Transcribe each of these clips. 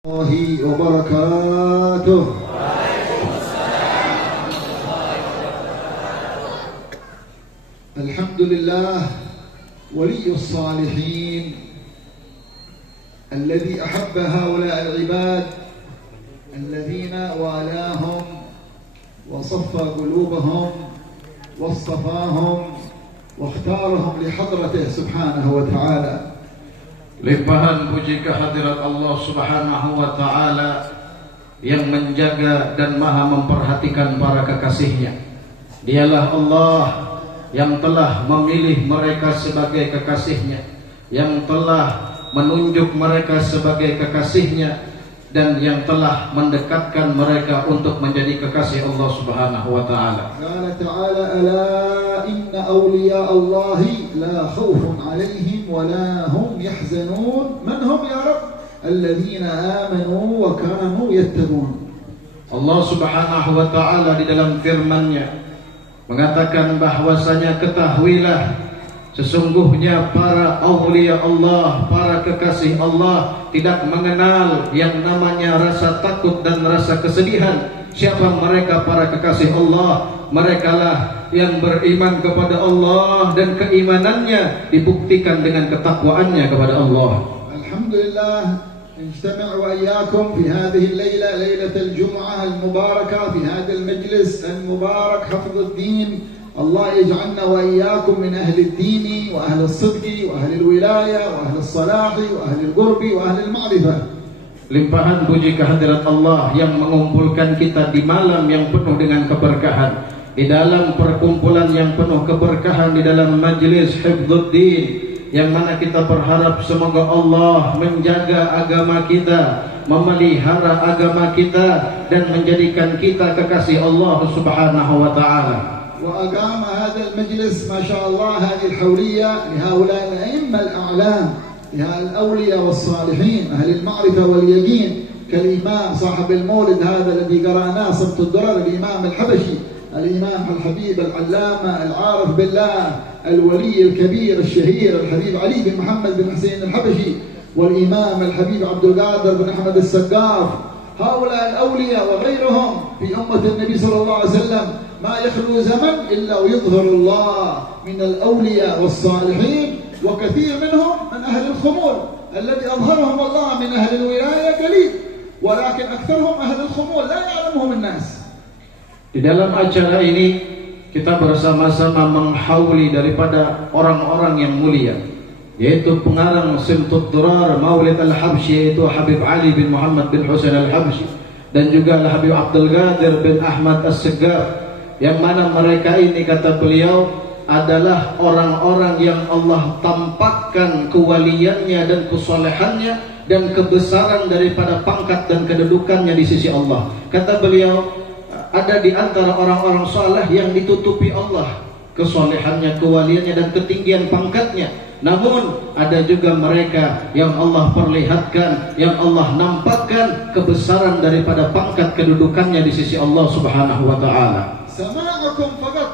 الله وبركاته. الحمد لله ولي الصالحين الذي أحب هؤلاء العباد الذين والاهم وصفى قلوبهم واصطفاهم واختارهم لحضرته سبحانه وتعالى. Limpahan puji kehadirat Allah Subhanahu wa Ta'ala yang menjaga dan maha memperhatikan para kekasihnya. Dialah Allah yang telah memilih mereka sebagai kekasihnya, yang telah menunjuk mereka sebagai kekasihnya, dan yang telah mendekatkan mereka untuk menjadi kekasih Allah Subhanahu wa Ta'ala. Qala ta'ala ala inna awliya Allahi la khawfun alaihim wa la hum yahzanun man hum ya Rabb alladhina amanu wa kanu yattaqun. Allah Subhanahu wa Ta'ala di dalam firman-Nya mengatakan bahwasanya ketahuilah sesungguhnya para awliya Allah, para kekasih Allah tidak mengenal yang namanya rasa takut dan rasa kesedihan. Siapa mereka para kekasih Allah? Merekalah yang beriman kepada Allah dan keimanannya dibuktikan dengan ketakwaannya kepada Allah. Alhamdulillah, نجتمع وإياكم في هذه الليلة ليلة الجمعة المباركة في هذا المجلس المبارك حفظ الدين. الله يجعلنا وإياكم من أهل الدين وأهل الصدق وأهل الولاية وأهل الصلاح وأهل القرب وأهل المعرفة. Limpahan puji kehadirat Allah yang mengumpulkan kita di malam yang penuh dengan keberkahan, di dalam perkumpulan yang penuh keberkahan, di dalam majlis Hifdzuddin, yang mana kita berharap semoga Allah menjaga agama kita, memelihara agama kita, dan menjadikan kita kekasih Allah Subhanahu wa Ta'ala. وأقام هذا المجلس ما شاء الله هذه الحولية لهؤلاء الأئمة الأعلام، لهؤلاء الأولياء والصالحين أهل المعرفة واليقين، كالإمام صاحب المولد هذا الذي قرأناه صمت الدرر، الإمام الحبشي، الإمام الحبيب العلامة العارف بالله الولي الكبير الشهير الحبيب علي بن محمد بن حسين الحبشي، والإمام الحبيب عبد القادر بن أحمد السقاف. هؤلاء الأولياء وغيرهم في أمة النبي صلى الله عليه وسلم ما يخلو زمن إلا ويظهر الله من الأولياء والصالحين، وكثير منهم من أهل الخمول الذي أظهرهم الله من أهل الولاية قليل، ولكن أكثرهم أهل الخمول لا يعلمهم الناس. Di dalam acara ini kita bersama-sama menghauli daripada orang-orang yang mulia, yaitu pengarang Simtud Durar Maulid Al-Habsyi, yaitu Habib Ali bin Muhammad bin Husain Al-Habsyi, dan juga Habib Abdul Qadir bin Ahmad As-Segaf, yang mana mereka ini, kata beliau, adalah orang-orang yang Allah tampakkan kewaliannya dan kesolehannya dan kebesaran daripada pangkat dan kedudukannya di sisi Allah. Kata beliau, ada di antara orang-orang saleh yang ditutupi Allah kesolehannya, kewaliannya, dan ketinggian pangkatnya. Namun ada juga mereka yang Allah perlihatkan, yang Allah nampakkan kebesaran daripada pangkat kedudukannya di sisi Allah Subhanahu wa Ta'ala. سماعكم فقط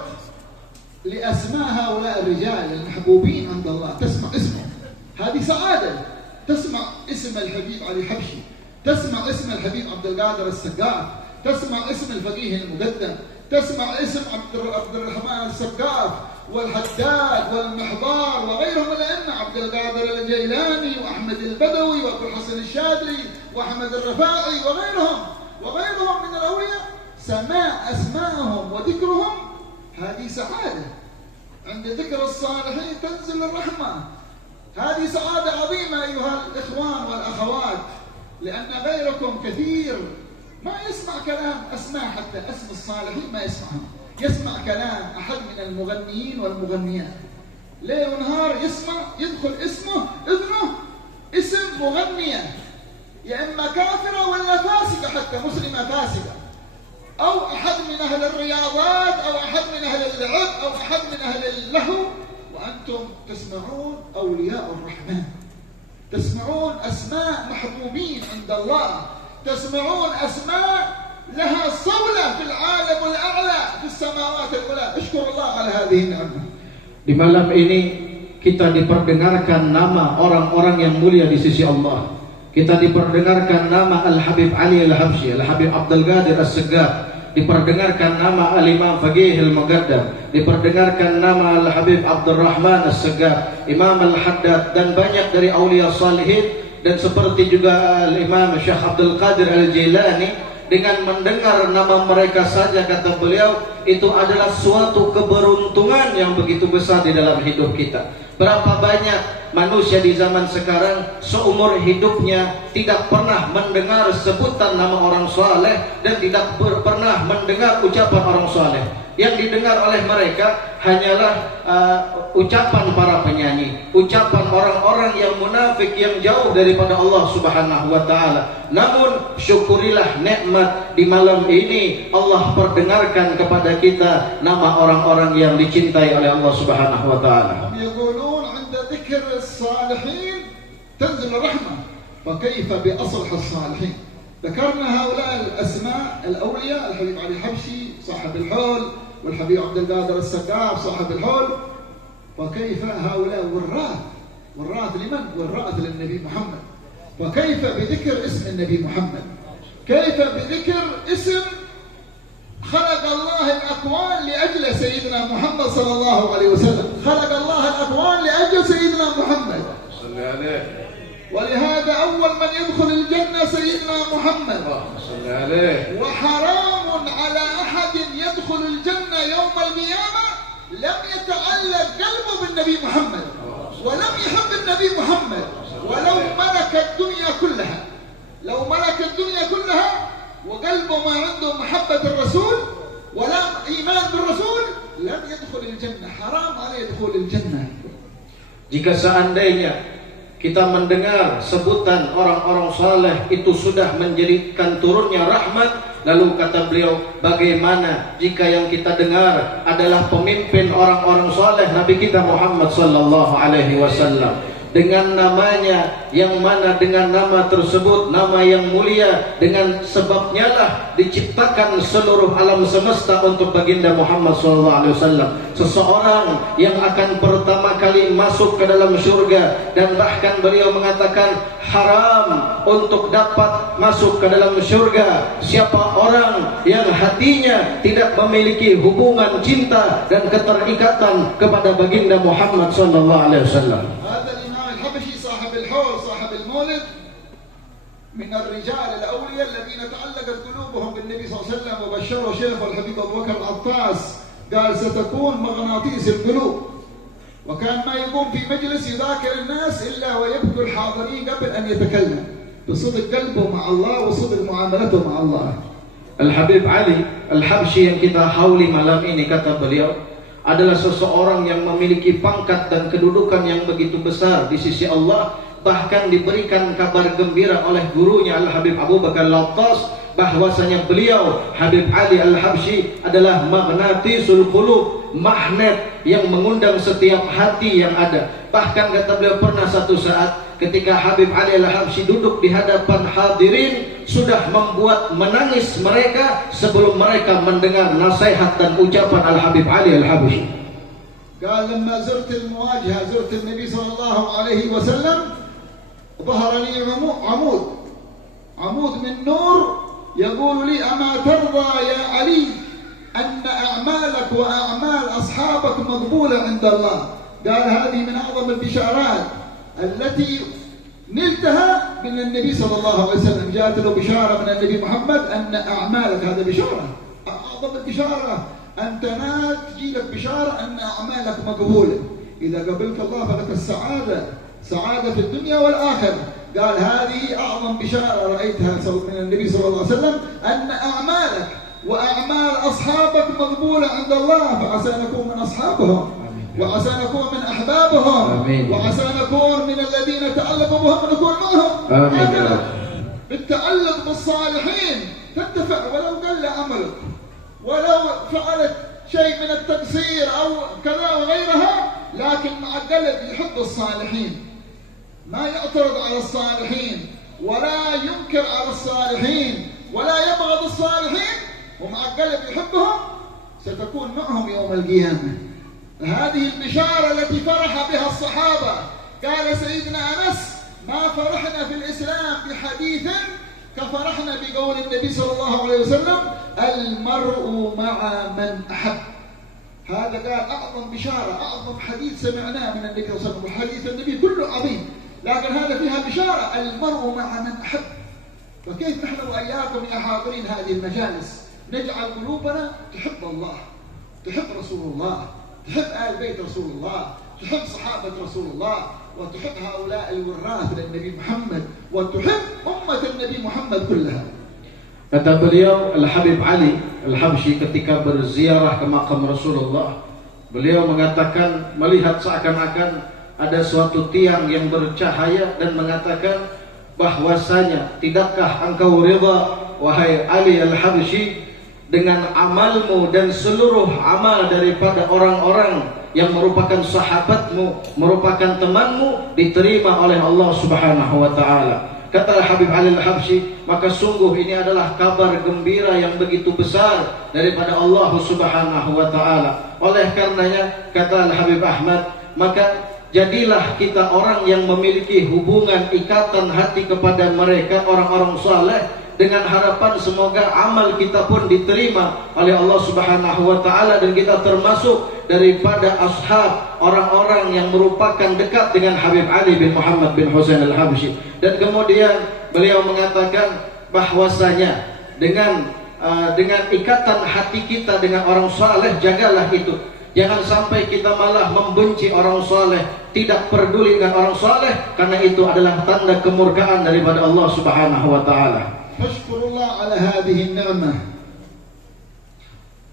لأسماء هؤلاء الرجال المحبوبين عند الله، تسمع اسمه هذه سعادة. تسمع اسم الحبيب علي حبشي، تسمع اسم الحبيب عبد القادر السقاف، تسمع اسم الفقيه المقدم، تسمع اسم عبد الرحمن السقاف والحداد والمحضار وغيرهم الأئمة، عبد القادر الجيلاني وأحمد البدوي وأبو الحسن الشاذلي وأحمد الرفاعي وغيرهم من الأولياء. سماع أسماءهم وذكرهم هذه سعادة. عند ذكر الصالحين تنزل الرحمة. هذه سعادة عظيمة أيها الإخوان والأخوات، لأن غيركم كثير ما يسمع كلام أسماء، حتى اسم الصالحين ما يسمعهم، يسمع كلام أحد من المغنيين والمغنيات، ليل ونهار يسمع، يدخل اسمه إذنه اسم مغنية، يا إما كافرة ولا فاسقة، حتى مسلمة فاسقة، أو أحد من أهل الرياضات، أو أحد من أهل اللعب، أو أحد من أهل اللهو، وأنتم تسمعون أولياء الرحمن، تسمعون أسماء محبوبين عند الله، تسمعون أسماء لها صولة في العالم الأعلى في السماوات العلى. اشكر الله على هذه النعمة. Di malam ini kita diperdengarkan nama orang-orang yang mulia di sisi Allah. kita diperdengarkan nama Al-Habib Ali Al-Habsyi, Al-Habib Abdul Qadir As-Segaf, diperdengarkan nama Al-Imam Faqih Al-Muqaddam, diperdengarkan nama Al-Habib Abdul Rahman As-Segaf, Imam Al-Haddad, dan banyak dari aulia salihin, dan seperti juga Al-Imam Syekh Abdul Qadir Al-Jilani. Dengan mendengar nama mereka saja, kata beliau, itu adalah suatu keberuntungan yang begitu besar di dalam hidup kita. Berapa banyak manusia di zaman sekarang seumur hidupnya tidak pernah mendengar sebutan nama orang saleh dan tidak pernah mendengar ucapan orang saleh. Yang didengar oleh mereka hanyalah ucapan para penyanyi, ucapan orang-orang yang munafik yang jauh daripada Allah Subhanahu wa taala. Namun syukurilah nikmat di malam ini Allah perdengarkan kepada kita nama orang-orang yang dicintai oleh Allah Subhanahu wa taala. يقولون عند ذكر الصالحين تنزل الرحمة فكيف بأصلح الصالحين. ذكرنا هؤلاء الأسماء الأولياء، الحبيب علي الحبشي صاحب الحول، والحبيب عبد القادر السقاف صاحب الحول، وكيف هؤلاء وراث لمن؟ وراث للنبي محمد. وكيف بذكر اسم النبي محمد؟ كيف بذكر اسم خلق الله الأكوان لأجل سيدنا محمد صلى الله عليه وسلم، خلق الله الأكوان لأجل سيدنا محمد صلى عليه، ولهذا أول من يدخل الجنة سيدنا محمد صلى عليه. وحرام على أحد يدخل الجنة يوم القيامة لم يتعلق قلبه بالنبي محمد ولم يحب النبي محمد، ولو ملك الدنيا كلها، لو ملك الدنيا كلها وقلبه ما عنده محبة الرسول ولا إيمان بالرسول لم يدخل الجنة. حرام عليه دخول الجنة. Jika seandainya kita mendengar sebutan orang-orang saleh itu sudah menjadikan turunnya rahmat, lalu kata beliau, bagaimana jika yang kita dengar adalah pemimpin orang-orang saleh Nabi kita Muhammad sallallahu alaihi wasallam, dengan namanya yang mana dengan nama tersebut nama yang mulia, dengan sebabnya lah diciptakan seluruh alam semesta untuk baginda Muhammad SAW. Seseorang yang akan pertama kali masuk ke dalam surga, dan bahkan beliau mengatakan haram untuk dapat masuk ke dalam surga siapa orang yang hatinya tidak memiliki hubungan cinta dan keterikatan kepada baginda Muhammad SAW. صاحب المولد من الرجال الأولياء الذين تعلقت قلوبهم بالنبي صلى الله عليه وسلم، وبشروا شيخ الحبيب أبو بكر العطاس قال ستكون مغناطيس القلوب، وكان ما يقوم في مجلس يذاكر الناس إلا ويبكي الحاضرين قبل أن يتكلم بصدق قلبه مع الله وصدق معاملته مع الله. Al-Habib Ali Al-Habsyi yang kita hauli malam ini, kata beliau, adalah seseorang yang memiliki pangkat dan kedudukan yang begitu besar di sisi Allah, bahkan diberikan kabar gembira oleh gurunya Al-Habib Abu Bakar Al-Attas bahwasanya beliau Habib Ali Al-Habsyi adalah magnatisul qulub, magnet yang mengundang setiap hati yang ada. Bahkan kata beliau pernah satu saat ketika Habib Ali Al-Habsyi duduk di hadapan hadirin sudah membuat menangis mereka sebelum mereka mendengar nasihat dan ucapan Al-Habib Ali Al-Habsyi. قال لما زرت المواجهة زرت النبي صلى الله عليه وسلم ظهر لي عمود من نور يقول لي أما ترضى يا علي أن أعمالك وأعمال أصحابك مقبولة عند الله. قال هذه من أعظم البشارات التي نلتها من النبي صلى الله عليه وسلم. جاءت له بشارة من النبي محمد أن أعمالك، هذا بشارة أعظم البشارة، أن تنال تجيلك بشارة أن أعمالك مقبولة، إذا قبلك الله فلك السعادة، سعادة في الدنيا والآخرة. قال هذه أعظم بشارة رأيتها من النبي صلى الله عليه وسلم أن أعمالك وأعمال أصحابك مقبولة عند الله، فعسى نكون من أصحابهم وعسى نكون من أحبابهم وعسى نكون من الذين تعلقوا بهم ونكون معهم. بالتعلق بالصالحين تنتفع ولو قل عملك، ولو فعلت شيء من التقصير أو كذا وغيرها، لكن مع القلب يحب الصالحين، ما يعترض على الصالحين ولا ينكر على الصالحين ولا يبغض الصالحين، ومع القلب يحبهم، ستكون معهم يوم القيامة. هذه البشارة التي فرح بها الصحابة. قال سيدنا أنس ما فرحنا في الإسلام بحديث كفرحنا بقول النبي صلى الله عليه وسلم المرء مع من أحب. هذا قال أعظم بشارة، أعظم حديث سمعناه من النبي صلى الله عليه وسلم، وحديث النبي كله عظيم، لكن هذا فيها بشارة المرء مع من أحب. فكيف نحن وإياكم يا حاضرين هذه المجالس نجعل قلوبنا تحب الله، تحب رسول الله، تحب آل بيت رسول الله، تحب صحابة رسول الله، وتحب هؤلاء الوراث للنبي محمد، وتحب أمة النبي محمد كلها. Kata beliau Al-Habib Ali Al-Habsyi ketika berziarah ke makam Rasulullah, beliau mengatakan melihat seakan-akan ada suatu tiang yang bercahaya dan mengatakan bahwasanya tidakkah engkau rida wahai Ali Al-Habsyi dengan amalmu dan seluruh amal daripada orang-orang yang merupakan sahabatmu, merupakan temanmu diterima oleh Allah Subhanahu wa taala. Kata Habib Ali Al-Habsyi, maka sungguh ini adalah kabar gembira yang begitu besar daripada Allah Subhanahu wa taala. Oleh karenanya, kata Al-Habib Ahmad, maka jadilah kita orang yang memiliki hubungan ikatan hati kepada mereka orang-orang saleh, dengan harapan semoga amal kita pun diterima oleh Allah Subhanahu wa taala, dan kita termasuk daripada ashab orang-orang yang merupakan dekat dengan Habib Ali bin Muhammad bin Husain Al-Habsyi. Dan kemudian beliau mengatakan bahwasanya dengan ikatan hati kita dengan orang saleh, jagalah itu. Jangan sampai kita malah membenci orang saleh, tidak peduli dengan orang saleh, karena itu adalah tanda kemurkaan daripada Allah Subhanahu wa taala. Fashkurullah ala hadhihi ni'mah.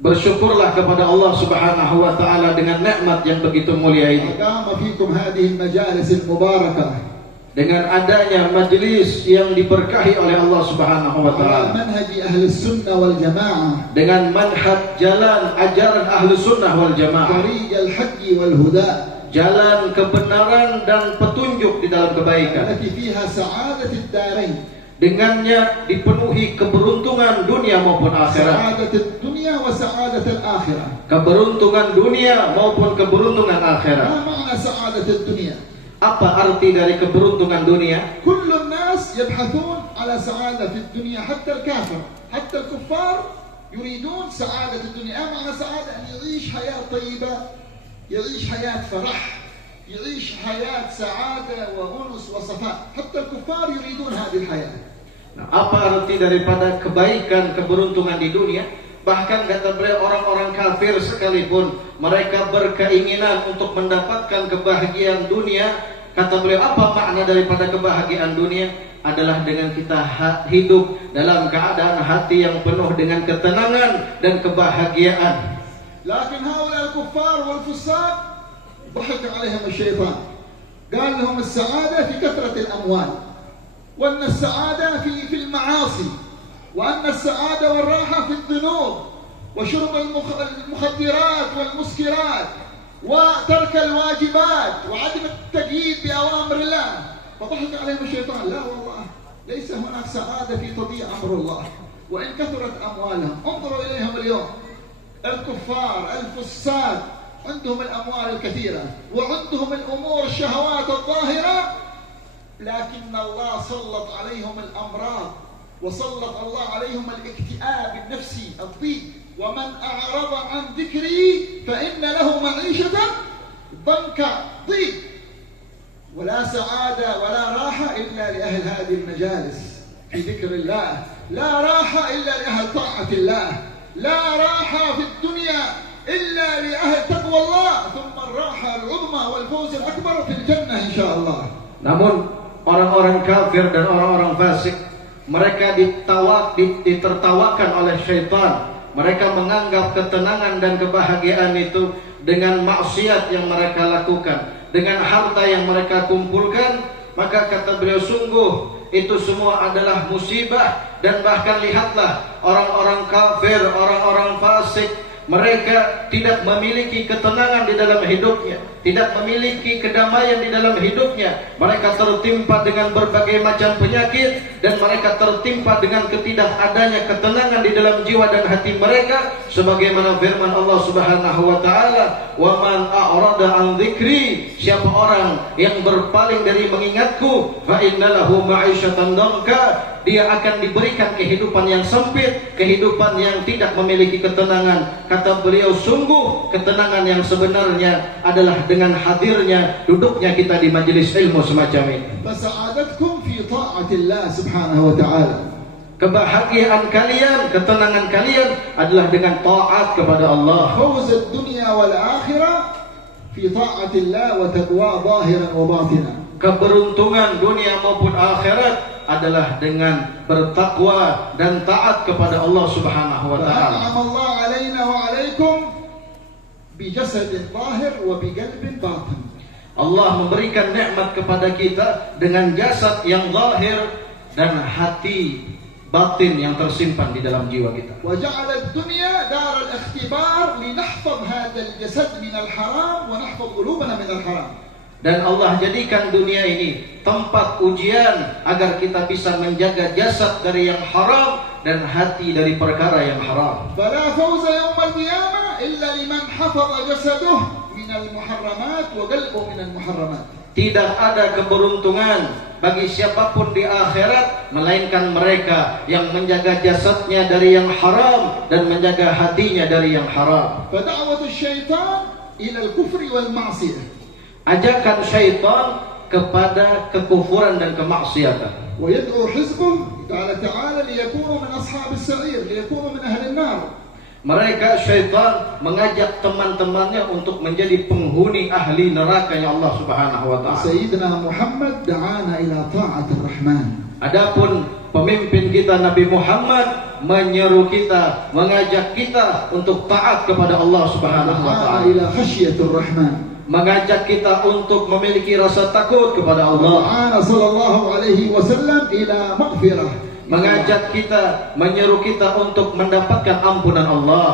Bersyukurlah kepada Allah Subhanahu wa taala dengan nikmat yang begitu mulia ini. Aqama fikum hadhihi al-majalis al-mubarakah. Dengan adanya majlis yang diberkahi oleh Allah Subhanahu wa taala. Manhaji ahli sunnah wal jamaah. Dengan manhaj jalan ajaran ahli sunnah wal jamaah. Tariq al-haqq wal huda. Jalan kebenaran dan petunjuk di dalam kebaikan. Allati fiha sa'adat ad-darain. Dengannya dipenuhi keberuntungan dunia maupun akhirat. Sa'adat dunia wa sa'adat al-akhirah. Keberuntungan dunia maupun keberuntungan akhirat. Ma makna sa'adat dunia? Apa arti dari keberuntungan dunia? Kullu nas yabhathun ala sa'adat dunia, hatta al-kafir, hatta al-kuffar yuridun sa'adat dunia. Ma makna sa'adat? An ya'ish hayat tayyibah, ya'ish hayat farah, يعيش حياة سعادة وأنس وصفاء. حتى الكفار يريدون هذه الحياة. Nah, apa arti daripada kebaikan, keberuntungan di dunia? Bahkan kata beliau, orang-orang kafir sekalipun mereka berkeinginan untuk mendapatkan kebahagiaan dunia. Kata beliau, apa makna daripada kebahagiaan dunia? Adalah dengan kita hidup dalam keadaan hati yang penuh dengan ketenangan dan kebahagiaan. Lakin haula al-kuffar wal-fusaq ضحك عليهم الشيطان، قال لهم السعادة في كثرة الأموال، وأن السعادة في المعاصي، وأن السعادة والراحة في الذنوب وشرب المخدرات والمسكرات وترك الواجبات وعدم التقييد بأوامر الله. فضحك عليهم الشيطان، لا والله ليس هناك سعادة في تضييع أمر الله وإن كثرت أموالهم. انظروا إليهم اليوم، الكفار الفساد عندهم الأموال الكثيرة وعندهم الأمور الشهوات الظاهرة، لكن الله سلط عليهم الأمراض وسلط الله عليهم الاكتئاب النفسي الضيق. ومن أعرض عن ذكري فإن له معيشة ضنكا ضيق. ولا سعادة ولا راحة إلا لأهل هذه المجالس في ذكر الله، لا راحة إلا لأهل طاعة الله، لا راحة في الدنيا إلا لأهل تقوى الله، ثم الراحة العظمى والفوز الأكبر في الجنة إن شاء الله. Namun orang-orang kafir dan orang-orang fasik, mereka ditertawakan oleh syaitan. Mereka menganggap ketenangan dan kebahagiaan itu dengan maksiat yang mereka lakukan, dengan harta yang mereka kumpulkan. Maka kata beliau, sungguh itu semua adalah musibah. Dan bahkan lihatlah orang-orang kafir, orang-orang fasik, mereka tidak memiliki ketenangan di dalam hidupnya, tidak memiliki kedamaian di dalam hidupnya. Mereka tertimpa dengan berbagai macam penyakit, dan mereka tertimpa dengan ketidakadanya ketenangan di dalam jiwa dan hati mereka, sebagaimana firman Allah Subhanahu wa taala, "Wa man a'rada an dzikri," siapa orang yang berpaling dari mengingatku, fa innalahu ma'isyatan dhanka, dia akan diberikan kehidupan yang sempit, kehidupan yang tidak memiliki ketenangan. Kata beliau, sungguh ketenangan yang sebenarnya adalah dengan hadirnya, duduknya kita di majelis ilmu semacam ini. فسعادتكم في طاعة الله سبحانه وتعالى. Kebahagiaan kalian, ketenangan kalian adalah dengan taat kepada Allah. فوز الدنيا والآخرة في طاعة الله وتقوى ظاهرا وباطنا. Keberuntungan dunia maupun akhirat adalah dengan bertakwa dan taat kepada Allah Subhanahu wa taala. فأنعم الله علينا وعليكم بجسد ظاهر وبقلب باطن. Allah memberikan nikmat kepada kita dengan jasad yang zahir dan hati batin yang tersimpan di dalam jiwa kita. وجعل الدنيا دار الاختبار لنحفظ هذا الجسد من الحرام ونحفظ قلوبنا من الحرام. Dan Allah jadikan dunia ini tempat ujian agar kita bisa menjaga jasad dari yang haram dan hati dari perkara yang haram. فلا فوز يوم القيامة إلا لمن حفظ جسده من المحرمات وقلبه من المحرمات. Tidak ada keberuntungan bagi siapapun di akhirat melainkan mereka yang menjaga jasadnya dari yang haram dan menjaga hatinya dari yang haram. فدعوة الشيطان إلى الكفر والمعصية. Ajakan syaitan kepada kekufuran dan kemaksiatan. ويدعو حزبه قال تعالى ليكونوا من أصحاب السعير ليكونوا من أهل النار. Mereka syaitan mengajak teman-temannya untuk menjadi penghuni ahli neraka yang Allah Subhanahu wa taala. سيدنا محمد دعانا إلى طاعة الرحمن. Adapun pemimpin kita Nabi Muhammad menyeru kita, mengajak kita untuk taat kepada Allah Subhanahu wa دعانا taala. إلى خشية الرحمن. Mengajak kita untuk memiliki rasa takut kepada Allah. دعانا صلى الله عليه وسلم إلى مغفرة. Mengajak kita, menyeru kita untuk mendapatkan ampunan Allah.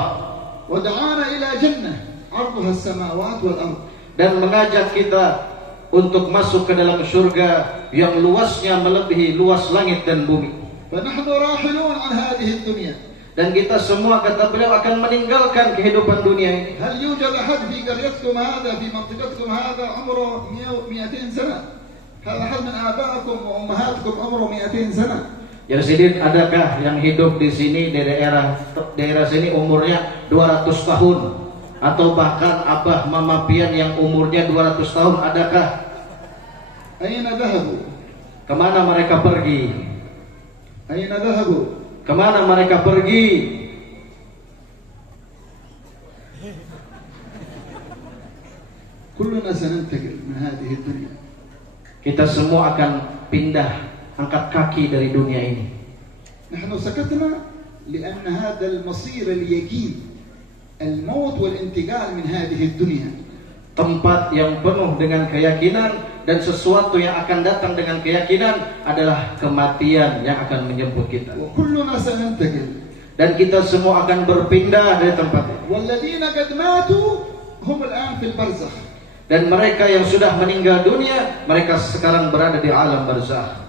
ودعانا إلى جنة عرضها السماوات والأرض. Dan mengajak kita untuk masuk ke dalam surga yang luasnya melebihi luas langit dan bumi. فنحن راحلون عن هذه الدنيا. Dan kita semua, kata beliau, akan meninggalkan kehidupan dunia ini. هل يوجد أحد في قريتكم هذا في منطقتكم هذا عمره 200 سنة؟ هل أحد من آبائكم وأمهاتكم عمره 200 سنة؟ Ya Sidin, adakah yang hidup di sini di daerah sini umurnya 200 tahun? Atau bahkan abah mama pian yang umurnya 200 tahun, adakah? أين ذهبوا؟ Kemana mereka pergi? أين ذهبوا؟ Kemana mereka pergi? كلنا سننتقل من هذه الدنيا. Kita semua akan pindah, angkat kaki dari dunia ini. نحن سكتنا لأن هذا المصير اليقين الموت والانتقال من هذه الدنيا. Tempat yang penuh dengan keyakinan dan sesuatu yang akan datang dengan keyakinan adalah kematian yang akan menjemput kita. وكلنا سننتقل. Dan kita semua akan berpindah dari tempat ini. والذين قد ماتوا هم الآن في البرزخ. Dan mereka yang sudah meninggal dunia, mereka sekarang berada di alam barzakh.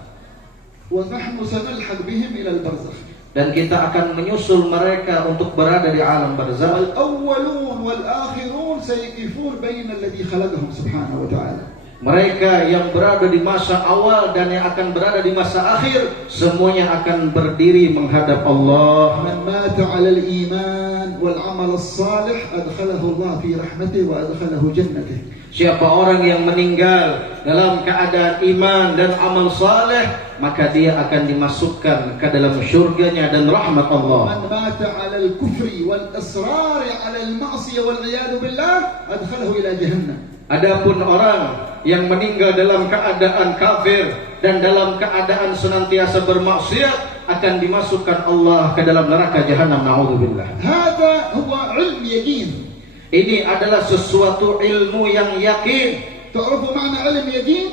ونحن سنلحق بهم إلى البرزخ. Dan kita akan menyusul mereka untuk berada di alam barzakh. والأولون والآخرون سيقفون بين الذي خلقهم سبحانه وتعالى. Mereka yang berada di masa awal dan yang akan berada di masa akhir, semuanya akan berdiri menghadap Allah. من مات على الإيمان والعمل الصالح أدخله الله في رحمته وأدخله جنته. Siapa orang yang meninggal dalam keadaan iman dan amal saleh, maka dia akan dimasukkan ke dalam syurganya dan rahmat Allah. من مات على الكفر والإصرار على المعصية والعياذ بالله أدخله إلى جهنم. Adapun orang yang meninggal dalam keadaan kafir dan dalam keadaan senantiasa bermaksiat, akan dimasukkan Allah ke dalam neraka jahanam, naudzubillah. هذا هو علم يقين. Ini adalah sesuatu ilmu yang yakin. تعرفوا معنى علم يقين؟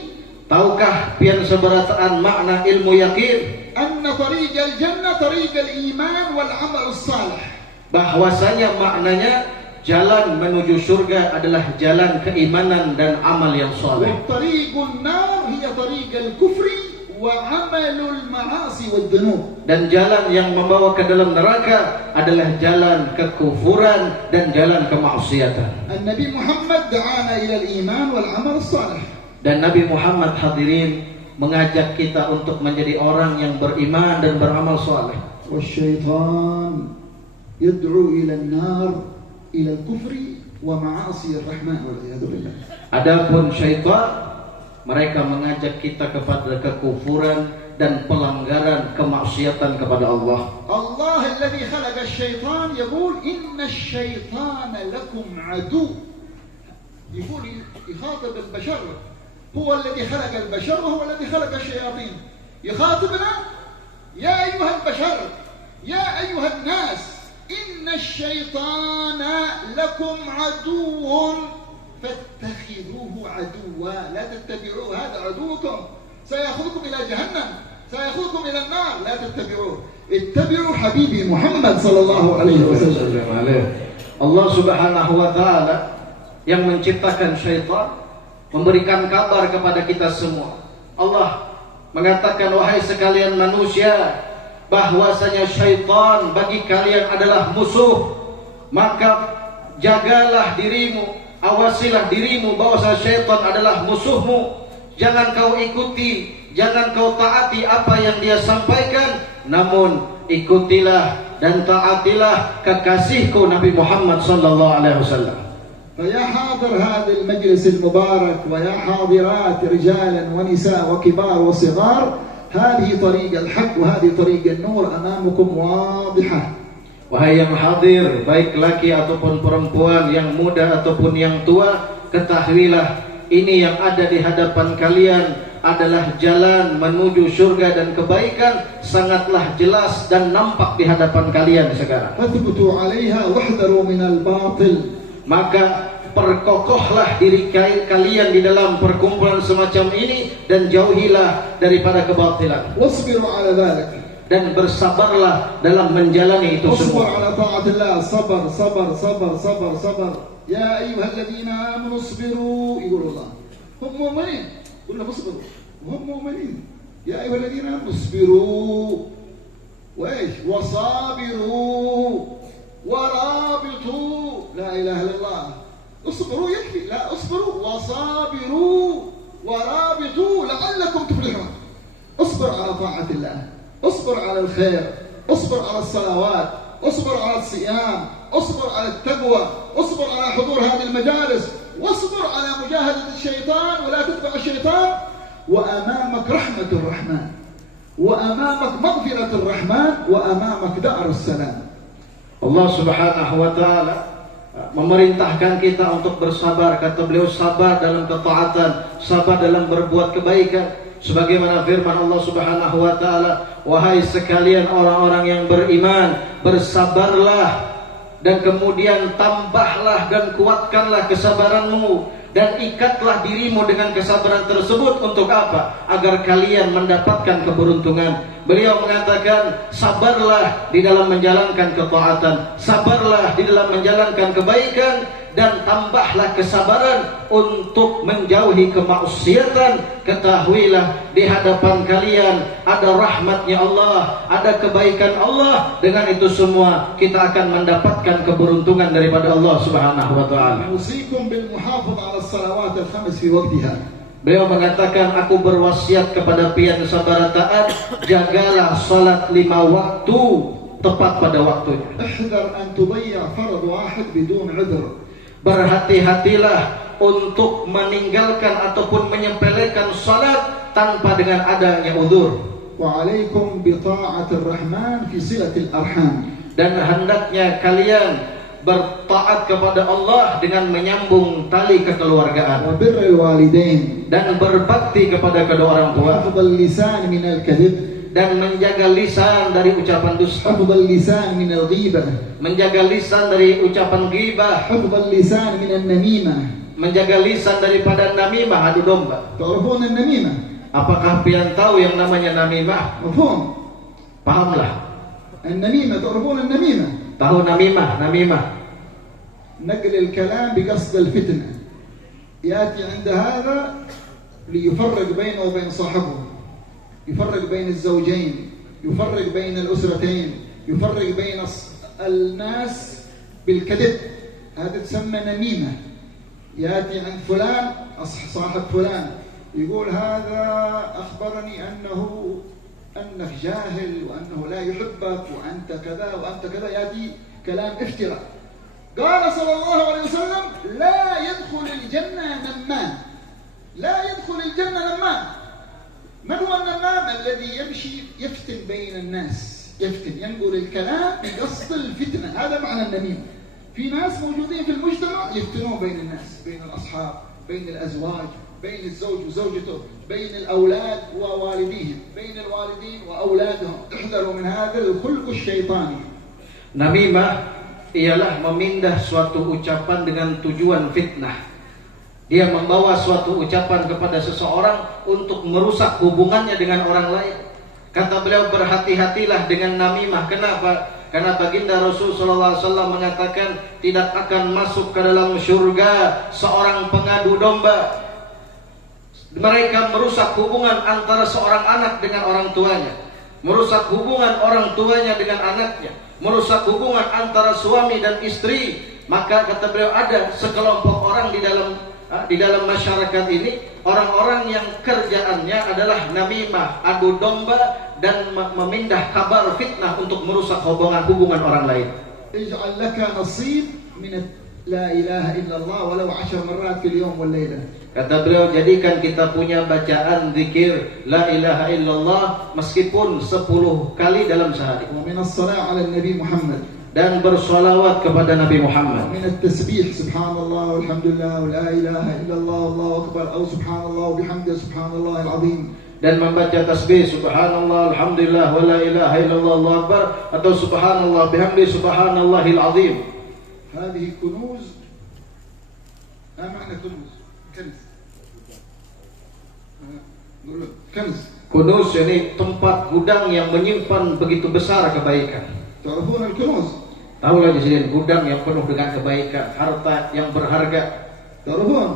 Tahukah pian seberataan makna ilmu yakin? أن طريق الجنة طريق الإيمان والعمل الصالح. bahwasanya maknanya jalan menuju surga adalah jalan keimanan dan amal yang saleh. وطريق النار هي طريق الكفر وعمل المعاصي والذنوب. Dan jalan yang membawa ke dalam neraka adalah jalan kekufuran dan jalan kemaksiatan. النبي محمد دعانا إلى الإيمان والعمل الصالح. Dan Nabi Muhammad hadirin mengajak kita untuk menjadi orang yang beriman dan beramal saleh. والشيطان يدعو إلى النار إلى الكفر ومعاصي الرحمن والعياذ بالله. Adapun syaitan, mereka mengajak kita kepada kekufuran dan pelanggaran kemaksiatan kepada Allah. الله الذي خلق الشيطان يقول إن الشيطان لكم عدو. يقول يخاطب البشر، هو الذي خلق البشر وهو الذي خلق الشياطين. يخاطبنا يا أيها البشر يا أيها الناس إن الشيطان لكم عدو فاتخذوه عدوا لا تتبعوه هذا عدوكم سيأخذكم إلى جهنم سيأخذكم إلى النار لا تتبعوه اتبعوا حبيبي محمد صلى الله عليه وسلم. Allah Subhanahu wa taala yang menciptakan syaitan memberikan kabar kepada kita semua. Allah mengatakan, wahai sekalian manusia, bahwasanya syaitan bagi kalian adalah musuh, maka jagalah dirimu, awasilah dirimu bahwasanya syaitan adalah musuhmu. Jangan kau ikuti, jangan kau taati apa yang dia sampaikan, namun ikutilah dan taatilah kekasihku Nabi Muhammad sallallahu alaihi wasallam. فيا حاضر هذا المجلس المبارك ويا حاضرات رجالا ونساء وكبار وصغار، هذه طريق الحق وهذه طريق النور أمامكم واضحة. Wahai yang hadir, baik laki ataupun perempuan, yang muda ataupun yang tua, ketahuilah ini yang ada di hadapan kalian adalah jalan menuju surga dan kebaikan, sangatlah jelas dan nampak di hadapan kalian sekarang. فاثبتوا عليها واحذروا من الباطل. Maka perkokohlah diri kalian di dalam perkumpulan semacam ini dan jauhilah daripada kebatilan. واصبروا على ذلك. Dan bersabarlah dalam menjalani itu اصبر semua. على طاعة الله. صبر صبر صبر صبر صبر. يا أيها الذين آمنوا اصبروا. يقول الله هم مؤمنين، قلنا اصبروا وهم مؤمنين. يا أيها الذين آمنوا اصبروا وإيش وصابروا ورابطوا. لا إله إلا الله. اصبروا يكفي، لا اصبروا وصابروا ورابطوا لعلكم تفلحون. اصبر على طاعة الله، اصبر على الخير، اصبر على الصلوات، اصبر على الصيام، اصبر على التقوى، اصبر على حضور هذه المجالس، واصبر على مجاهدة الشيطان ولا تتبع الشيطان. وأمامك رحمة الرحمن، وأمامك مغفرة الرحمن، وأمامك دار السلام. Allah Subhanahu wa taala memerintahkan kita untuk bersabar. Kata beliau, sabar dalam ketaatan, sabar dalam berbuat kebaikan. Sebagaimana firman Allah Subhanahu wa taala, wahai sekalian orang-orang yang beriman, bersabarlah dan kemudian tambahlah dan kuatkanlah kesabaranmu dan ikatlah dirimu dengan kesabaran tersebut. Untuk apa? Agar kalian mendapatkan keberuntungan. Beliau mengatakan, sabarlah di dalam menjalankan ketaatan, sabarlah di dalam menjalankan kebaikan, dan tambahlah kesabaran untuk menjauhi kemaksiatan. Ketahuilah di hadapan kalian ada rahmatnya Allah, ada kebaikan Allah. Dengan itu semua kita akan mendapatkan keberuntungan daripada Allah Subhanahu wa taala. أوصيكم بالمحافظة على الصلوات الخمس في وقتها. Beliau mengatakan, aku berwasiat kepada pian sabarataan, jagalah salat 5 waktu tepat pada waktunya. احذر أن تضيع فرض واحد بدون عذر. Berhati-hatilah untuk meninggalkan ataupun menyepelekan salat tanpa dengan adanya uzur. وعليكم بطاعة الرحمن في صلة الأرحام. Dan hendaknya kalian bertaat kepada Allah dengan menyambung tali kekeluargaan وبر الوالدين. dan berbakti kepada kedua orang tua, حفظ اللسان من الكذب. dan menjaga lisan dari ucapan dusta, حفظ اللسان من الغيبة. menjaga lisan dari ucapan ghibah, حفظ اللسان من النميمة. menjaga lisan daripada namimah, adu domba. تعرفون النميمة؟ Apakah pian tahu yang namanya namimah? مفهوم؟ Pahamlah. النميمة تعرفون النميمة؟ Tahu namimah? Namimah. نقل الكلام بقصد الفتنة، يأتي عند هذا ليفرق بينه وبين صاحبه، يفرق بين الزوجين، يفرق بين الأسرتين، يفرق بين الناس بالكذب. هذا تسمى نميمة. يأتي عند فلان صاحب فلان يقول هذا أخبرني أنك جاهل وأنه لا يحبك وأنت كذا وأنت كذا، يأتي كلام افتراء. قال صلى الله عليه وسلم لا يدخل الجنة نمام، لا يدخل الجنة نمام. من هو النمام؟ الذي يمشي يفتن بين الناس، يفتن، ينقل الكلام بقصد الفتنة. هذا معنى النميم. في ناس موجودين في المجتمع يفتنون بين الناس، بين الأصحاب، بين الأزواج، بين الزوج وزوجته، بين الأولاد ووالديهم، بين الوالدين وأولادهم. احذروا من هذا الخلق الشيطاني. Namimah ialah memindah suatu ucapan dengan tujuan fitnah. Dia membawa suatu ucapan kepada seseorang untuk merusak hubungannya dengan orang lain. Kata beliau, berhati-hatilah dengan namimah. Kenapa? Karena baginda Rasul SAW mengatakan tidak akan masuk ke dalam surga seorang pengadu domba. Mereka merusak hubungan antara seorang anak dengan orang tuanya, merusak hubungan orang tuanya dengan anaknya, merusak hubungan antara suami dan istri. Maka kata beliau, ada sekelompok orang di dalam masyarakat ini, orang-orang yang kerjaannya adalah namimah, adu domba, dan memindah kabar fitnah untuk merusak hubungan orang lain. اجعل لك نصيب من لا إله إلا الله ولو 10 مرات في اليوم والليلة. Kata beliau, jadikan kita punya bacaan zikir la ilaha illallah meskipun 10 kali dalam sehari. ومن الصلاة على النبي محمد. Dan bersolawat kepada Nabi Muhammad. من التسبيح سبحان الله والحمد لله ولا إله إلا الله والله أكبر أو سبحان الله وبحمده سبحان الله العظيم. Dan membaca tasbih subhanallah alhamdulillah wa la ilaha illallah Allahu akbar atau subhanallah bihamdi subhanallahil azim. هذه كنوز. ما معنى كنوز؟ كنز. كنز. Kunuz ini tempat gudang yang menyimpan begitu besar kebaikan. تعرفون الكنوز؟ Tahulah di sini gudang yang penuh dengan kebaikan, harta yang berharga. تعرفون؟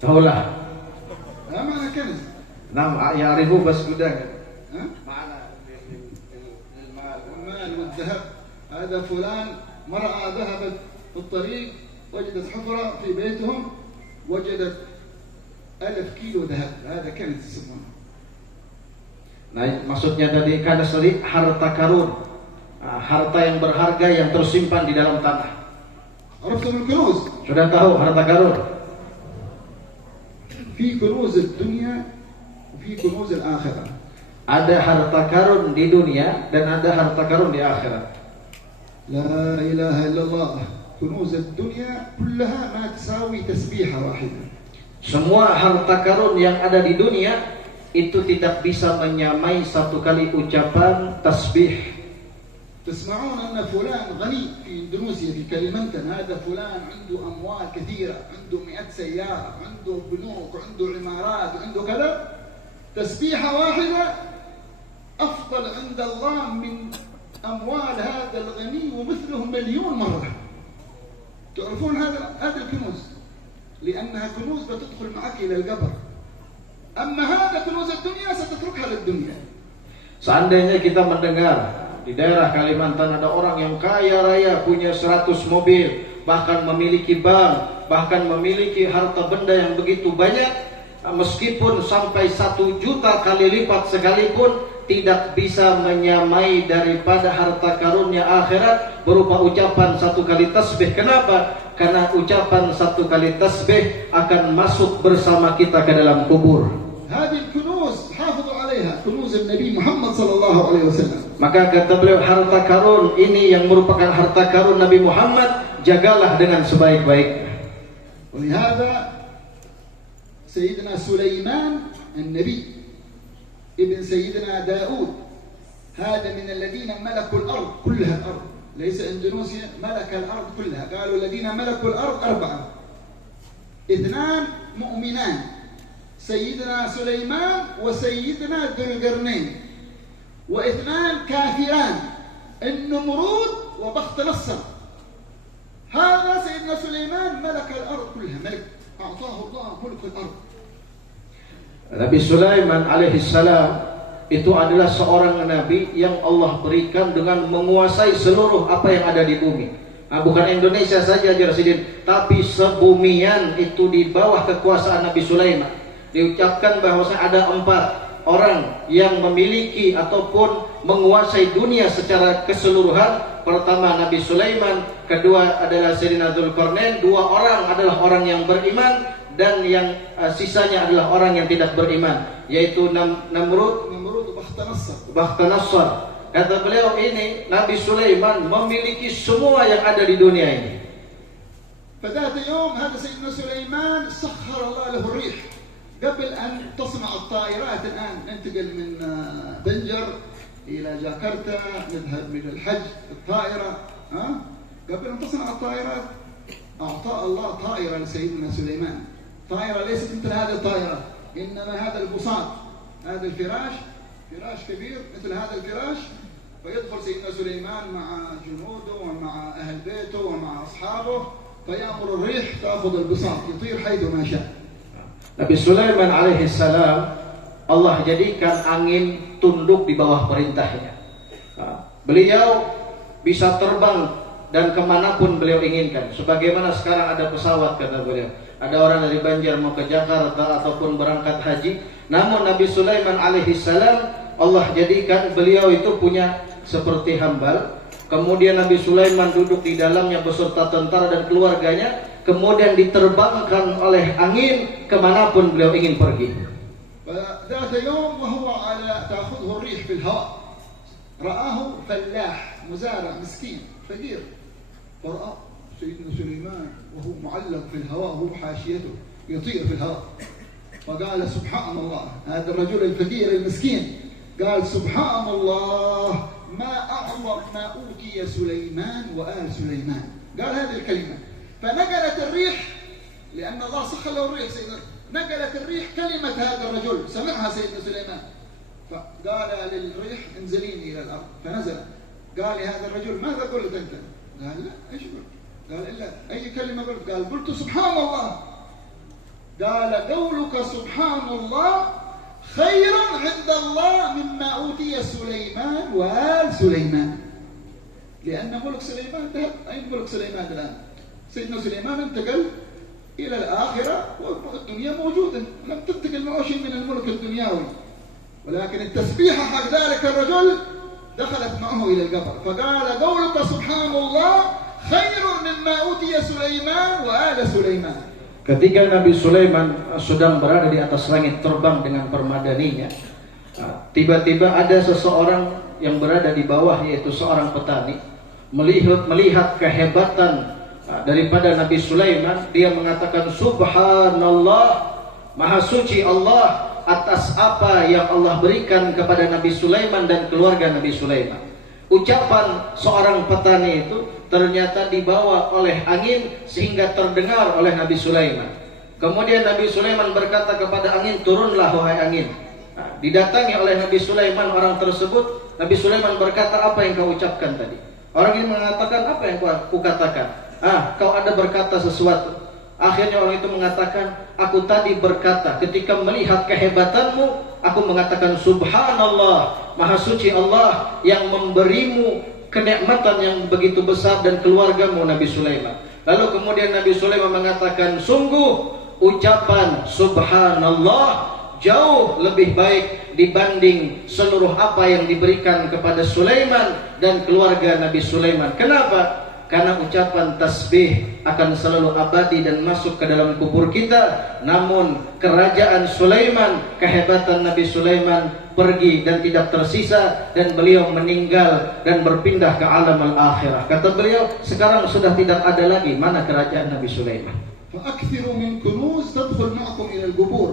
Tahulah. ما معنى كنز؟ Nam ya'rifu bas gudang. معنى المال والذهب. هذا فلان مرأة ذهبت في الطريق وجدت حفرة في بيتهم وجدت 1000 كيلو ذهب. هذا كنز يسمونه. Nah, maksudnya tadi kanz tadi harta karun, harta yang berharga yang tersimpan di dalam tanah. عرفتم الكنوز؟ Sudah tahu harta karun? في كنوز الدنيا وفي كنوز الآخرة. Ada harta karun di dunia dan ada harta karun di akhirat. لا إله إلا الله. كنوز الدنيا كلها ما تساوي تسبيحة واحدة. Semua harta karun yang ada di dunia itu tidak bisa menyamai satu kali ucapan tasbih. تسمعون أن فلان غني في إندونيسيا في كليمنتن، هذا فلان عنده أموال كثيرة، عنده 100 سيارة، عنده بنوك، عنده عمارات، عنده كذا. تسبيحة واحدة أفضل عند الله من أموال هذا الغني ومثله مليون مرة. تعرفون هذا الكنوز، لأنها كنوز بتدخل معك إلى القبر. أما هذا كنوز الدنيا ستتركها للدنيا. Seandainya kita mendengar di daerah Kalimantan ada orang yang kaya raya, punya 100 mobil, bahkan memiliki bank, bahkan memiliki harta benda yang begitu banyak, meskipun sampai 1 juta kali lipat sekalipun tidak bisa menyamai daripada harta karunnya akhirat berupa ucapan 1 kali tasbih. Kenapa? Karena ucapan 1 kali tasbih akan masuk bersama kita ke dalam kubur. هذه الكنوز حافظوا عليها، كنوز النبي محمد صلى الله عليه وسلم. Maka kata beliau, harta karun ini yang merupakan harta karun Nabi Muhammad, jagalah dengan sebaik-baiknya. ولهذا سيدنا سليمان النبي ابن سيدنا داود هذا من الذين ملكوا الأرض كلها. الأرض ليس إندونيسيا، ملك الأرض كلها. قالوا الذين ملكوا الأرض 4، 2 مؤمنان، سيدنا سليمان وسيدنا ذو القرنين، و2 كافران، النمرود وبخت نصر. هذا سيدنا سليمان ملك الأرض كلها، ملك أعطاه الله ملك الأرض. Nabi Sulaiman alaihissalam itu adalah seorang nabi yang Allah berikan dengan menguasai seluruh apa yang ada di bumi. Nah, bukan Indonesia saja Jasiden, tapi sebumian itu di bawah kekuasaan Nabi Sulaiman. Diucapkan bahwasanya ada 4 orang yang memiliki ataupun menguasai dunia secara keseluruhan. Pertama Nabi Sulaiman, kedua adalah Sayyidina Dzulqarnain, 2 orang adalah orang yang beriman, dan yang sisanya adalah orang yang tidak beriman, yaitu Namrud Bakhtasassar. Kata beliau ini Nabi Sulaiman memiliki semua yang ada di dunia ini. فذات يوم هذا سيدنا سليمان سخر الله له الريح قبل أن تصنع الطائرات. الآن ننتقل من بنجر إلى جاكرتا، نذهب من الحج الطائرة، قبل أن تصنع الطائرات أعطى الله طائرة لسيدنا سليمان. طائرة ليست مثل هذه الطائرة، إنما هذا البساط، هذا الفراش، فراش كبير مثل هذا الفراش، فيدخل سيدنا سليمان مع جنوده ومع أهل بيته ومع أصحابه، فيأمر الريح تأخذ البساط يطير حيث ما شاء. Nabi Sulaiman alaihissalam Allah jadikan angin tunduk di bawah perintahnya. Beliau bisa terbang dan kemanapun beliau inginkan. Sebagaimana sekarang ada pesawat, kata beliau. Ada orang dari Banjar mau ke Jakarta ataupun berangkat haji. Namun Nabi Sulaiman alaihissalam Allah jadikan beliau itu punya seperti hambal. Kemudian Nabi Sulaiman duduk di dalamnya beserta tentara dan keluarganya. Kemudian diterbangkan oleh angin kemanapun beliau ingin pergi. ذات يوم وهو على تأخذه الريح في الهواء رآه فلاح مزارع مسكين فقير، فرأى سيدنا سليمان وهو معلق في الهواء وهو حاشيته يطير في الهواء، فقال سبحان الله، هذا الرجل الفقير المسكين قال سبحان الله ما أعظم ما أوتي سليمان وآل سليمان، قال هذه الكلمة. فنقلت الريح لأن الله سخر له الريح سيدنا، نقلت الريح كلمة هذا الرجل سمعها سيدنا سليمان، فقال للريح انزليني إلى الأرض، فنزل. قال لهذا الرجل ماذا قلت أنت؟ قال لا إيش قلت؟ قال إلا أي كلمة قلت؟ قال قلت سبحان الله. قال قولك سبحان الله خير عند الله مما أوتي سليمان وآل سليمان، لأن ملك سليمان ذهب. أين ملك سليمان الآن؟ سيدنا سليمان انتقل إلى الآخرة والدنيا موجودة، لم تنتقل معه شيء من الملك الدنيوي، ولكن التسبيحة حق ذلك الرجل دخلت معه إلى القبر. فقال قولك سبحان الله خير مما أوتي سليمان وآل سليمان. Ketika Nabi Sulaiman sedang berada di atas langit terbang dengan permadaninya, tiba-tiba ada seseorang yang berada di bawah, yaitu seorang petani, melihat kehebatan daripada Nabi Sulaiman. Dia mengatakan subhanallah, maha suci Allah atas apa yang Allah berikan kepada Nabi Sulaiman dan keluarga Nabi Sulaiman. Ucapan seorang petani itu ternyata dibawa oleh angin sehingga terdengar oleh Nabi Sulaiman. Kemudian Nabi Sulaiman berkata kepada angin, turunlah wahai angin. Didatangi oleh Nabi Sulaiman orang tersebut. Nabi Sulaiman berkata, apa yang kau ucapkan tadi? Orang ini mengatakan, apa yang kau katakan? Kau ada berkata sesuatu. Akhirnya orang itu mengatakan, aku tadi berkata ketika melihat kehebatanmu, aku mengatakan subhanallah, maha suci Allah yang memberimu kenikmatan yang begitu besar dan keluargamu Nabi Sulaiman. Lalu kemudian Nabi Sulaiman mengatakan, sungguh ucapan subhanallah jauh lebih baik dibanding seluruh apa yang diberikan kepada Sulaiman dan keluarga Nabi Sulaiman. Kenapa? Karena ucapan tasbih akan selalu abadi dan masuk ke dalam kubur kita. Namun kerajaan Sulaiman, kehebatan Nabi Sulaiman pergi dan tidak tersisa, dan beliau meninggal dan berpindah ke alam al-akhirah. Kata beliau, sekarang sudah tidak ada lagi mana kerajaan Nabi Sulaiman. فأكثروا من كنوز تدخل معكم إلى القبور.